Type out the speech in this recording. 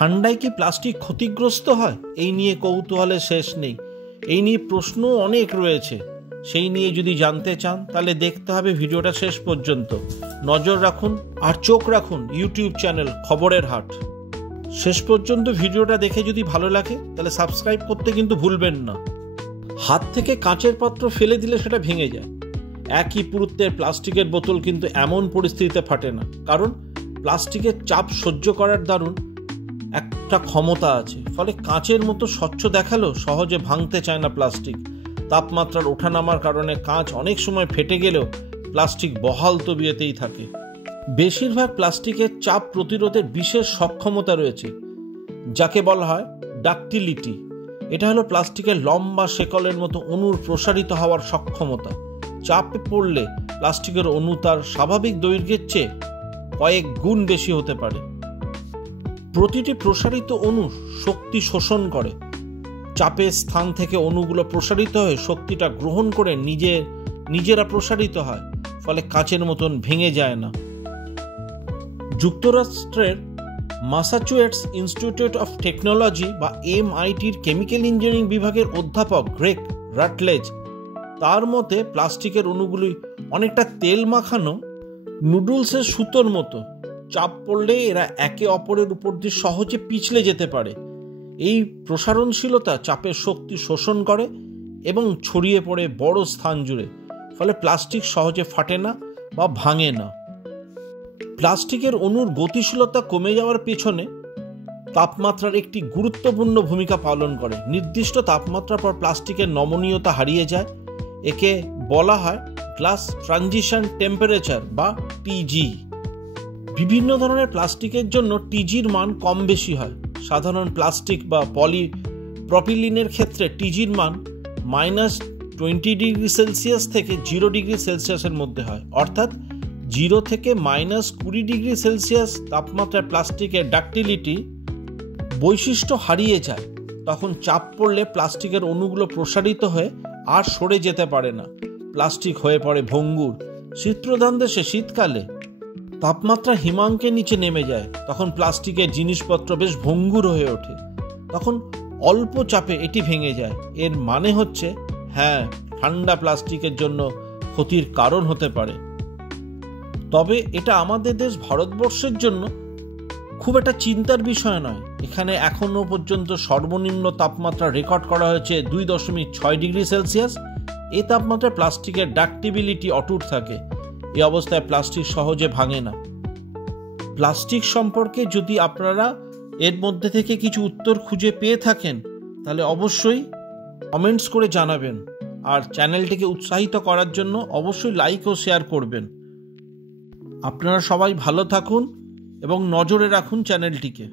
ঠান্ডায় কি প্লাস্টিক ক্ষতিগ্রস্ত হয়? এই নিয়ে কৌতূহলের শেষ নেই। এই নিয়ে প্রশ্ন অনেক রয়েছে। সেই নিয়ে যদি জানতে চান তাহলে দেখতে হবে ভিডিওটা শেষ পর্যন্ত। নজর রাখুন আর চোখ রাখুন ইউটিউব চ্যানেল খবরের হাট। শেষ পর্যন্ত ভিডিওটা দেখে যদি ভালো লাগে তাহলে সাবস্ক্রাইব করতে কিন্তু ভুলবেন না। হাত থেকে কাঁচের পাত্র ফেলে দিলে সেটা ভেঙে যায়। একই পুরুত্বের প্লাস্টিকের বোতল কিন্তু এমন পরিস্থিতিতে ফাটে না, কারণ প্লাস্টিকের চাপ সহ্য করার দারুণ একটা ক্ষমতা আছে। ফলে কাঁচের মতো স্বচ্ছ দেখালেও সহজে ভাঙতে চায় না প্লাস্টিক। তাপমাত্রার ওঠানামার কারণে কাঁচ অনেক সময় ফেটে গেলেও প্লাস্টিক বহাল তবিয়তেই থাকে। বেশিরভাগ প্লাস্টিকের চাপ প্রতিরোধের বিশেষ সক্ষমতা রয়েছে, যাকে বলা হয় ডাকটিলিটি। এটা হলো প্লাস্টিকের লম্বা শেকলের মতো অণুর প্রসারিত হওয়ার সক্ষমতা। চাপে পড়লে প্লাস্টিকের অণু তার স্বাভাবিক দৈর্ঘ্যের চেয়ে কয়েক গুণ বেশি হতে পারে। প্রতিটি প্রসারিত অণু শক্তি শোষণ করে। চাপের স্থান থেকে অণুগুলো প্রসারিত হয়ে শক্তিটা গ্রহণ করে নিজেরা প্রসারিত হয়, ফলে কাঁচের মতন ভেঙে যায় না। যুক্তরাষ্ট্রের ম্যাসাচুসেটস ইনস্টিটিউট অফ টেকনোলজি বা MITর কেমিক্যাল ইঞ্জিনিয়ারিং বিভাগের অধ্যাপক গ্রেগ রাটলেজ, তার মতে প্লাস্টিকের অণুগুলি অনেকটা তেল মাখানো নুডলসের সুতোর মতো। চাপ পড়লে এরা একে অপরের উপর দিয়ে সহজে পিছলে যেতে পারে। এই প্রসারণশীলতা চাপের শক্তি শোষণ করে এবং ছড়িয়ে পড়ে বড় স্থান জুড়ে, ফলে প্লাস্টিক সহজে ফাটে না বা ভাঙে না। প্লাস্টিকের অণুর গতিশীলতা কমে যাওয়ার পেছনে তাপমাত্রার একটি গুরুত্বপূর্ণ ভূমিকা পালন করে। নির্দিষ্ট তাপমাত্রার পর প্লাস্টিকের নমনীয়তা হারিয়ে যায়। একে বলা হয় গ্লাস ট্রানজিশন টেম্পারেচার বা TG। বিভিন্ন ধরনের প্লাস্টিকের জন্য TGর মান কম বেশি হয়। সাধারণ প্লাস্টিক বা প্রপিলিনের ক্ষেত্রে TGর মান -20 ডিগ্রি সেলসিয়াস থেকে 0 ডিগ্রি সেলসিয়াসের মধ্যে হয়। অর্থাৎ 0 থেকে -20 ডিগ্রি সেলসিয়াস তাপমাত্রায় প্লাস্টিকের ডাকটিলিটি বৈশিষ্ট্য হারিয়ে যায়। তখন চাপ পড়লে প্লাস্টিকের অণুগুলো প্রসারিত হয়ে আর সরে যেতে পারে না। প্লাস্টিক হয়ে পড়ে ভঙ্গুর। শীতপ্রধান দেশে শীতকালে তাপমাত্রা হিমাঙ্কের নিচে নেমে যায়। তখন প্লাস্টিকের জিনিসপত্র বেশ ভঙ্গুর হয়ে ওঠে। তখন অল্প চাপে এটি ভেঙে যায়। এর মানে হচ্ছে, হ্যাঁ, ঠান্ডা প্লাস্টিকের জন্য ক্ষতির কারণ হতে পারে। তবে এটা আমাদের দেশ ভারতবর্ষের জন্য খুব একটা চিন্তার বিষয় নয়। এখানে এখনো পর্যন্ত সর্বনিম্ন তাপমাত্রা রেকর্ড করা হয়েছে 2.6 ডিগ্রি সেলসিয়াস। এই তাপমাত্রায় প্লাস্টিকের ডাকটিবিলিটি অটুট থাকে। এই অবস্থায় প্লাস্টিক সহজে ভাঙে না। প্লাস্টিক সম্পর্কে যদি আপনারা এর মধ্যে থেকে কিছু উত্তর খুঁজে পেয়ে থাকেন তাহলে অবশ্যই কমেন্টস করে জানাবেন। আর চ্যানেলটিকে উৎসাহিত করার জন্য অবশ্যই লাইক ও শেয়ার করবেন। আপনারা সবাই ভালো থাকুন এবং নজরে রাখুন চ্যানেলটিকে।